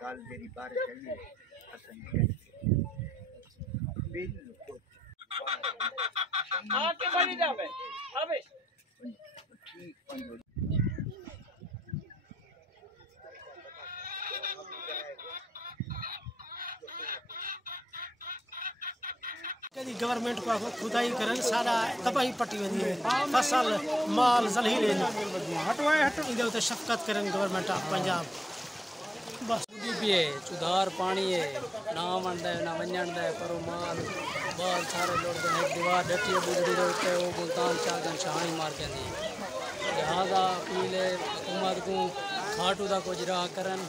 कल मेरी बारिश आई है आके बड़ी जावे अबे गवर्नमेंट को खुदाई करन सारा तबाही पट्टी वही है फसल माल जलील हटवाए शफकत करन गवर्नमेंट ऑफ पंजाब बस भी है सुधार पानी है ना वंदा है ना वंजन है पर माल बाल सारे लोग एक दीवार डटी बुढ़ी रोते वो मुल्तान चादन छाणी मार के दी लिहाजा पीले हुकूमत को खाटू का कुछ राह करन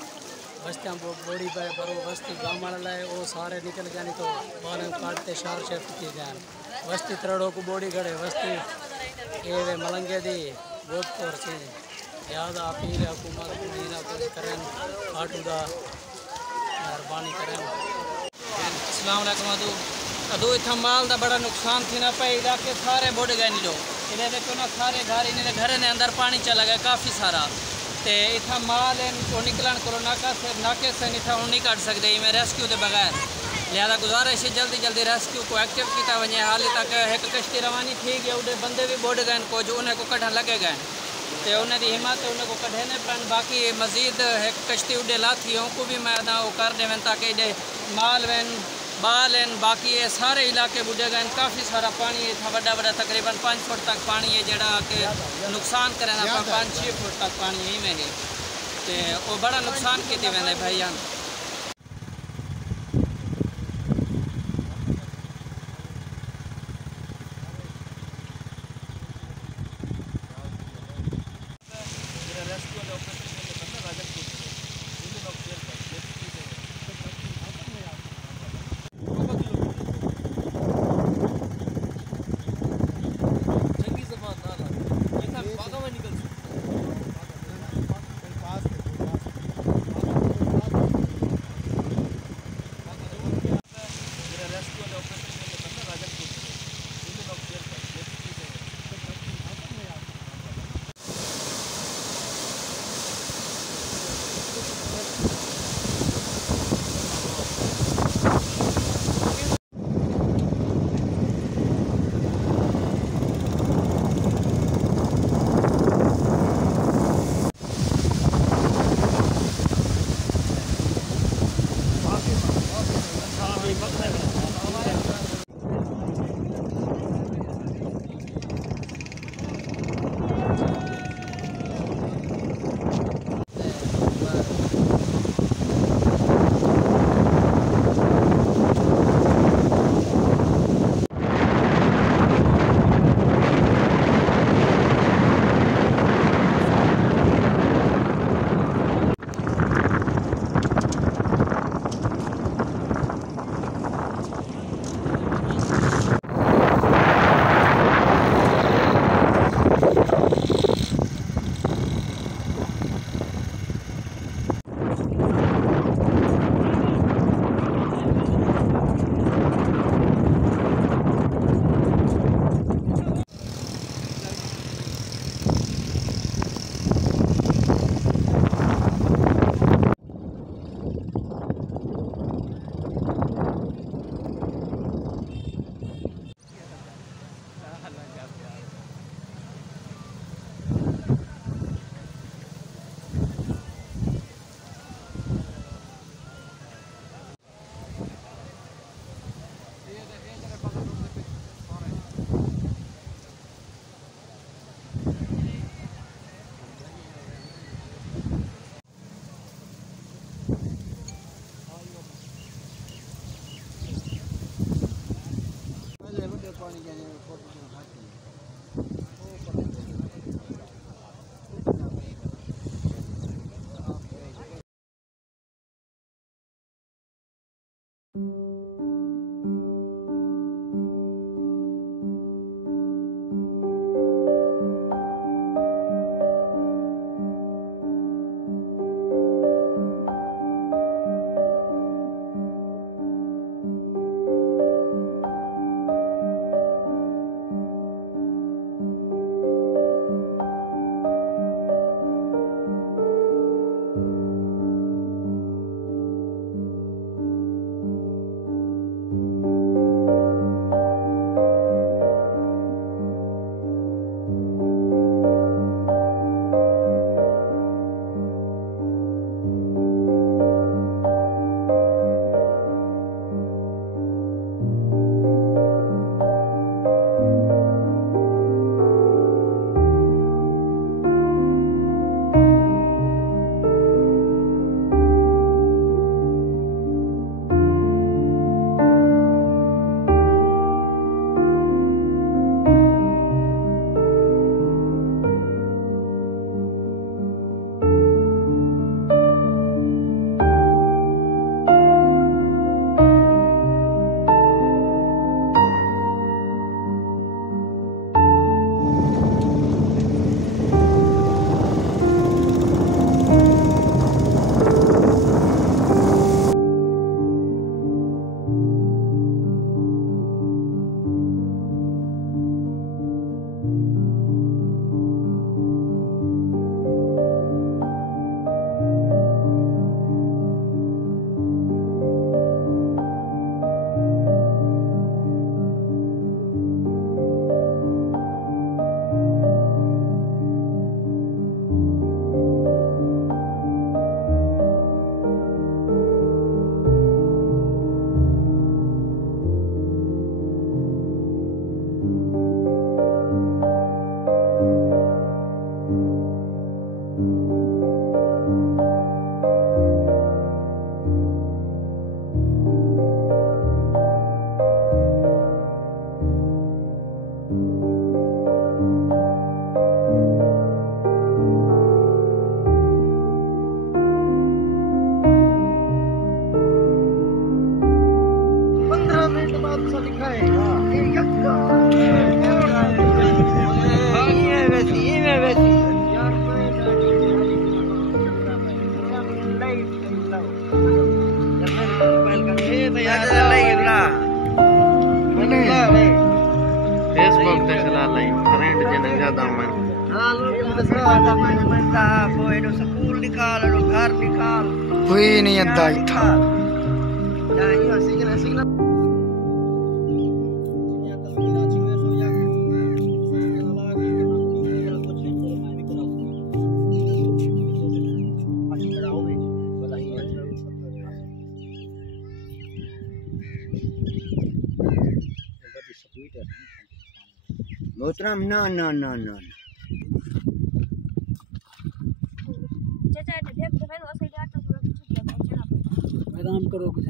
बस्तियाँ बोड़ी पे पर वो बस्ती गाँव लाए वो सारे निकल गए नहीं तो बाल काटते शार शिफ्ट किए गए बस्ती तरड़ों को बोड़ी खड़े बस्ती ये मलंगे दी गोदपुर से लिहाजा अपील हुकूमत को दीना कुछ करें खाटू का मेहरबानी करें। अस्सलाम वालेकुम अदो इतना माल का बड़ा नुकसान थी ना पे इलाके सारे बुढ़ गए नहीं लोग इन्हें देखो ना सारे घर इन्हें घर ने अंदर पानी चला गया काफ़ी सारा तो इतना माल है निकलन को नाके से नहीं था नहीं कट सकते मैं रेस्क्यू के बगैर लिहाजा गुजारिश है जल्दी जल्दी रेस्क्यू को एक्टिव किया वजे हाल तक एक कश्ती रवानी थी गई उड़े बंदे भी बुढ़ गए कुछ उन्हें को कढ़न लगे गए तो उन्हें हिम्मत उन्हें को कढ़ने पैन बाकी मजीद एक कश्ती उड़े लाथी उनको भी मैं वो कर देवें ताकि माल वैन बाल बाकी ये सारे इलाके बुढ़े गए काफ़ी सारा पानी है बड़ा बड़ा तकरीबन 5 फुट तक पानी है जड़ा कि नुकसान करें 5-6 फुट तक पानी यही में है तो वो बड़ा नुकसान किए वेंदे भाईयान। कोई नो स्कूल निकाल नो घर निकाल कोई नहीं अंदा इथा मोहतरम ना ना ना ना आराम करो कि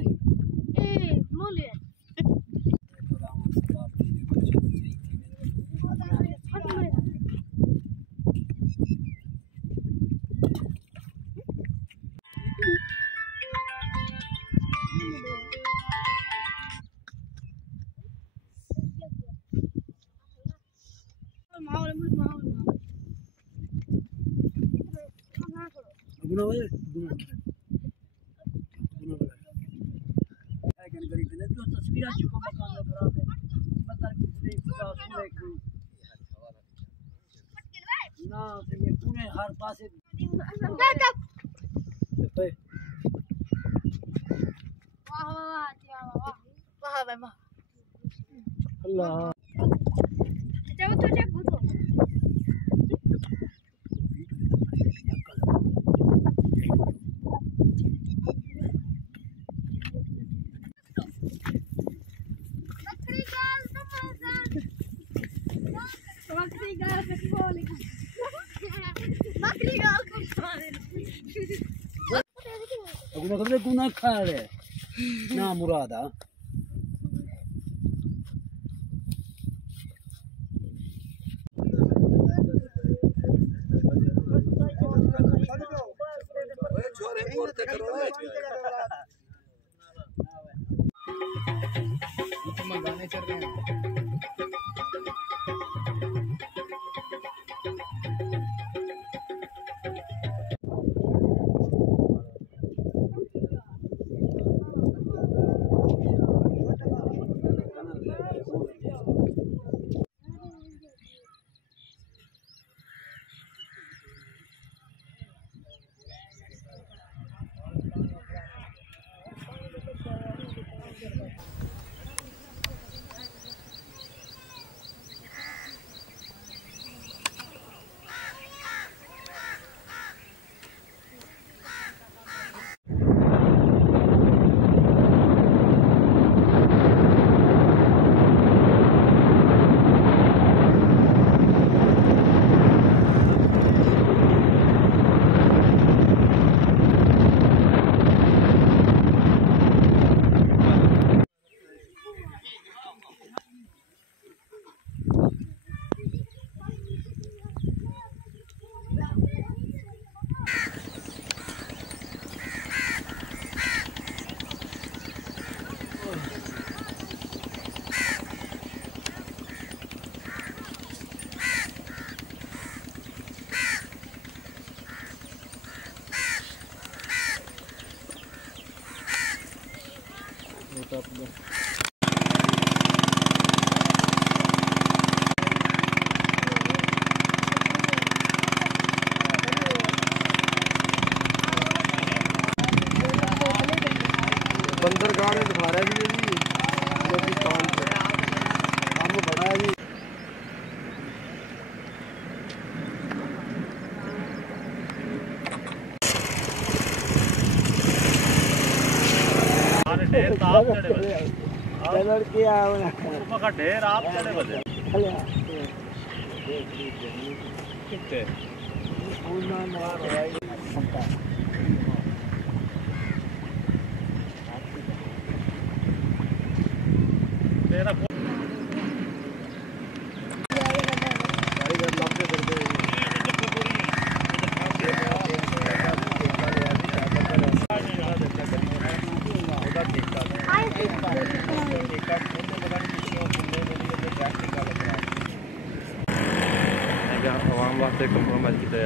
नहीं हर पासे अल्लाह गुना खा रहे ना मुरादा गाने चल रहे हैं बंदरगाह में दिखा रहा है जी जो भी काम बड़ा है जी ढेर आप चढ़े बजे कलर किया का ढेर आप चढ़े बजे कितने तेरा आवाम वास्ते कंप्रोमाइज किया जाए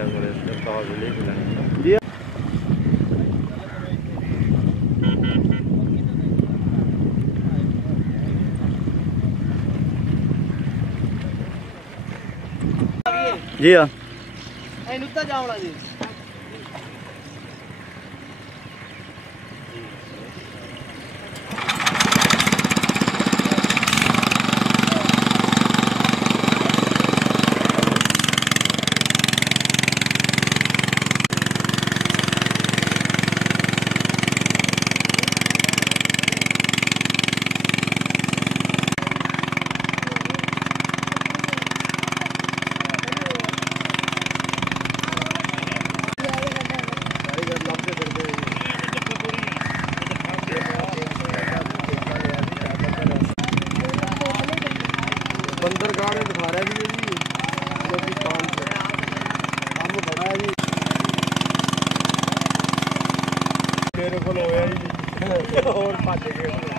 जी हाँ। नुत्ता जावड़ा जी बंदरगाह में दिखा रहा है जी जो कि काम बड़ा है जी मेरे को होया जी और भज गए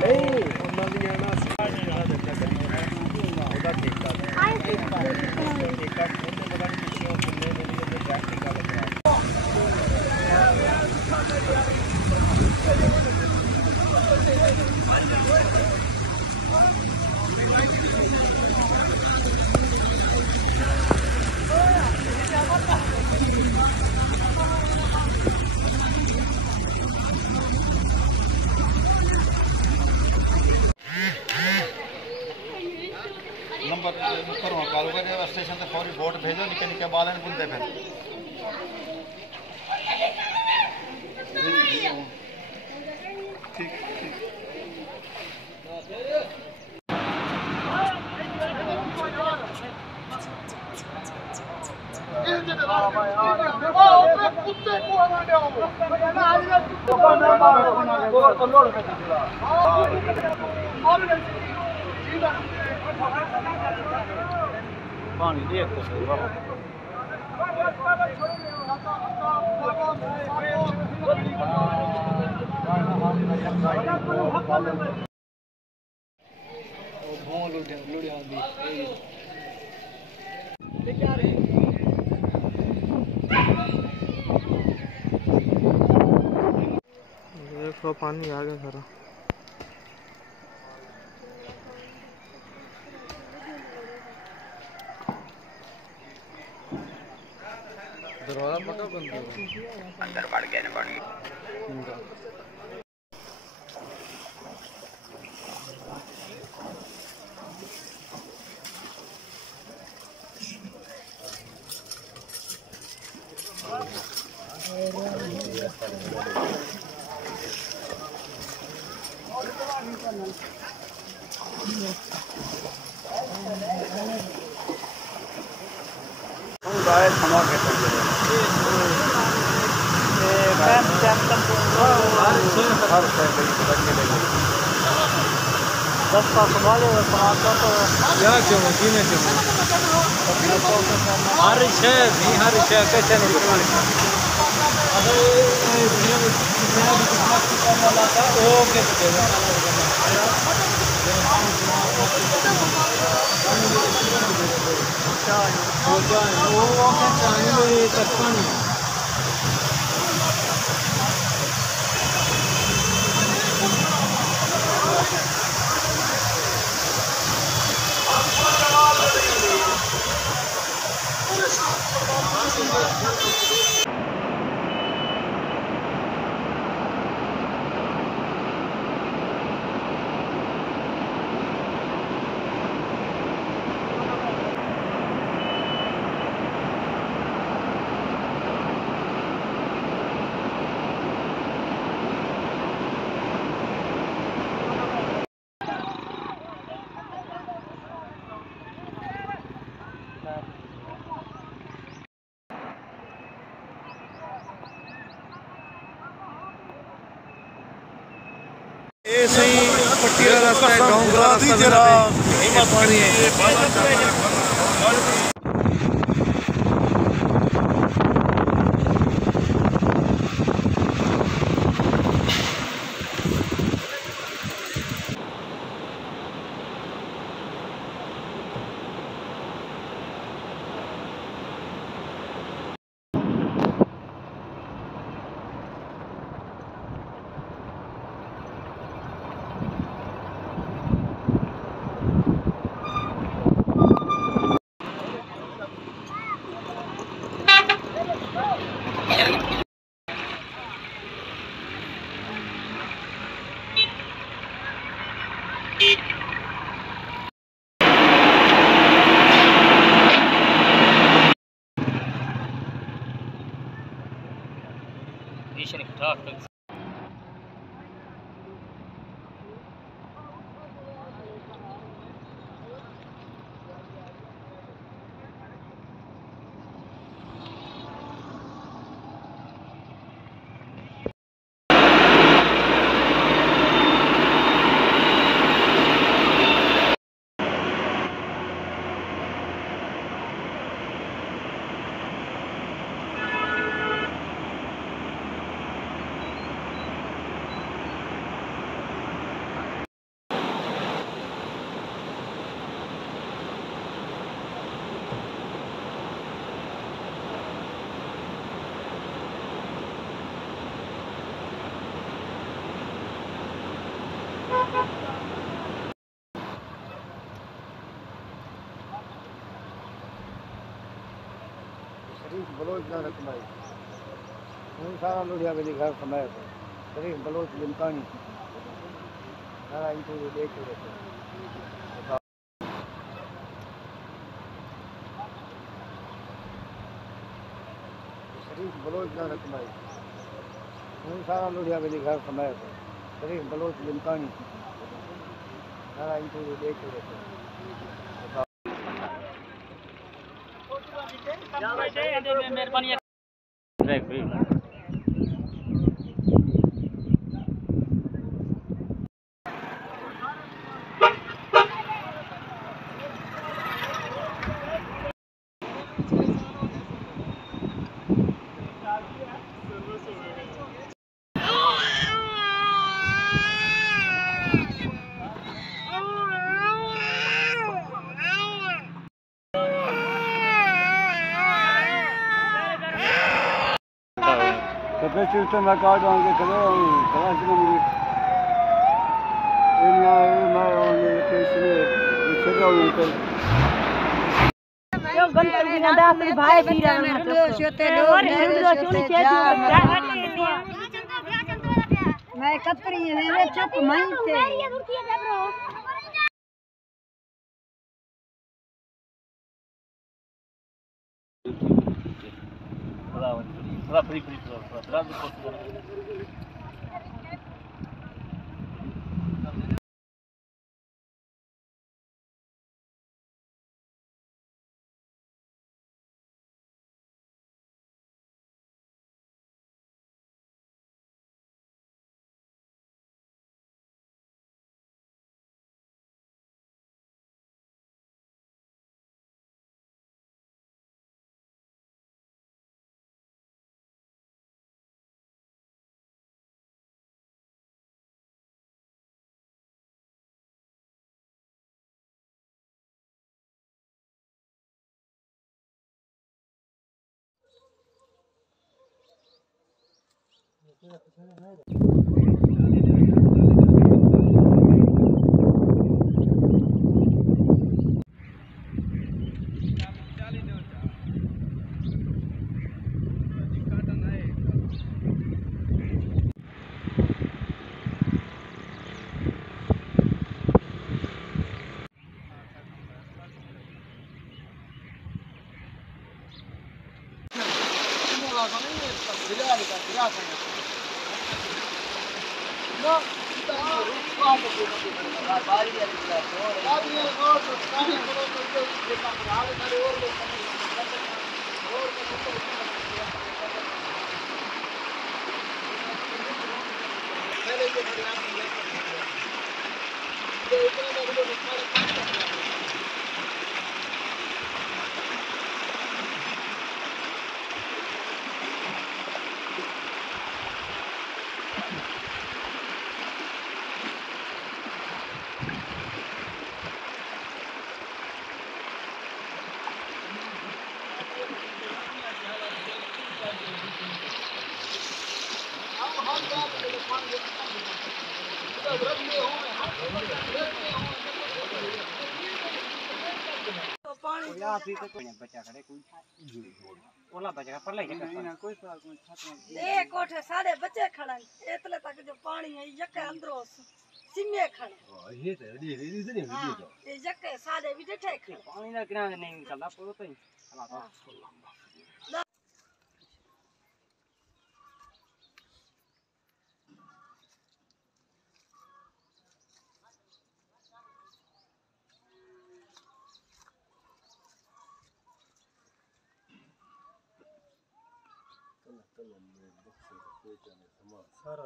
नहीं उन्होंने ना नंबर करो कालूका के स्टेशन से फौरी बोट भेजो निके निके बालन बुंदे फिर ठीक पानी नहीं एक देखो पानी आ गया सारा दरवाजा पक्का बंद अंदर बढ़ गया ना पानी ऐसे ही पट्टी का रास्ता है गाँव का रास्ता शरीफ बलोच ना रकमाई हूँ सारा लोहिया मेरी घर समय पर शरीफ बलोच लिमकानी सारा इंटरव्यू दे के रखे शरीफ बलोच ना रकमाई हूँ सारा लोहिया मेरी घर समय पर शरीफ बलोच लिमकानी सारा इंटरव्यू दे के रखे मेहरबानी Tapi cerita nak ada orang kalau kita mungkin ini orang ke sini cerita orang tu. Yo गंदर की नदा से भाई पी रहा है छोटे लोग मैं कतरी है चुप मन से कोठे सारे बच्चे खड़े इतने तक जो पानी है यके अंदरों सिमे खड़े ये यके सारे भी डटे खड़े पानी ना किनारे नहीं निकलता पूरा तो सारा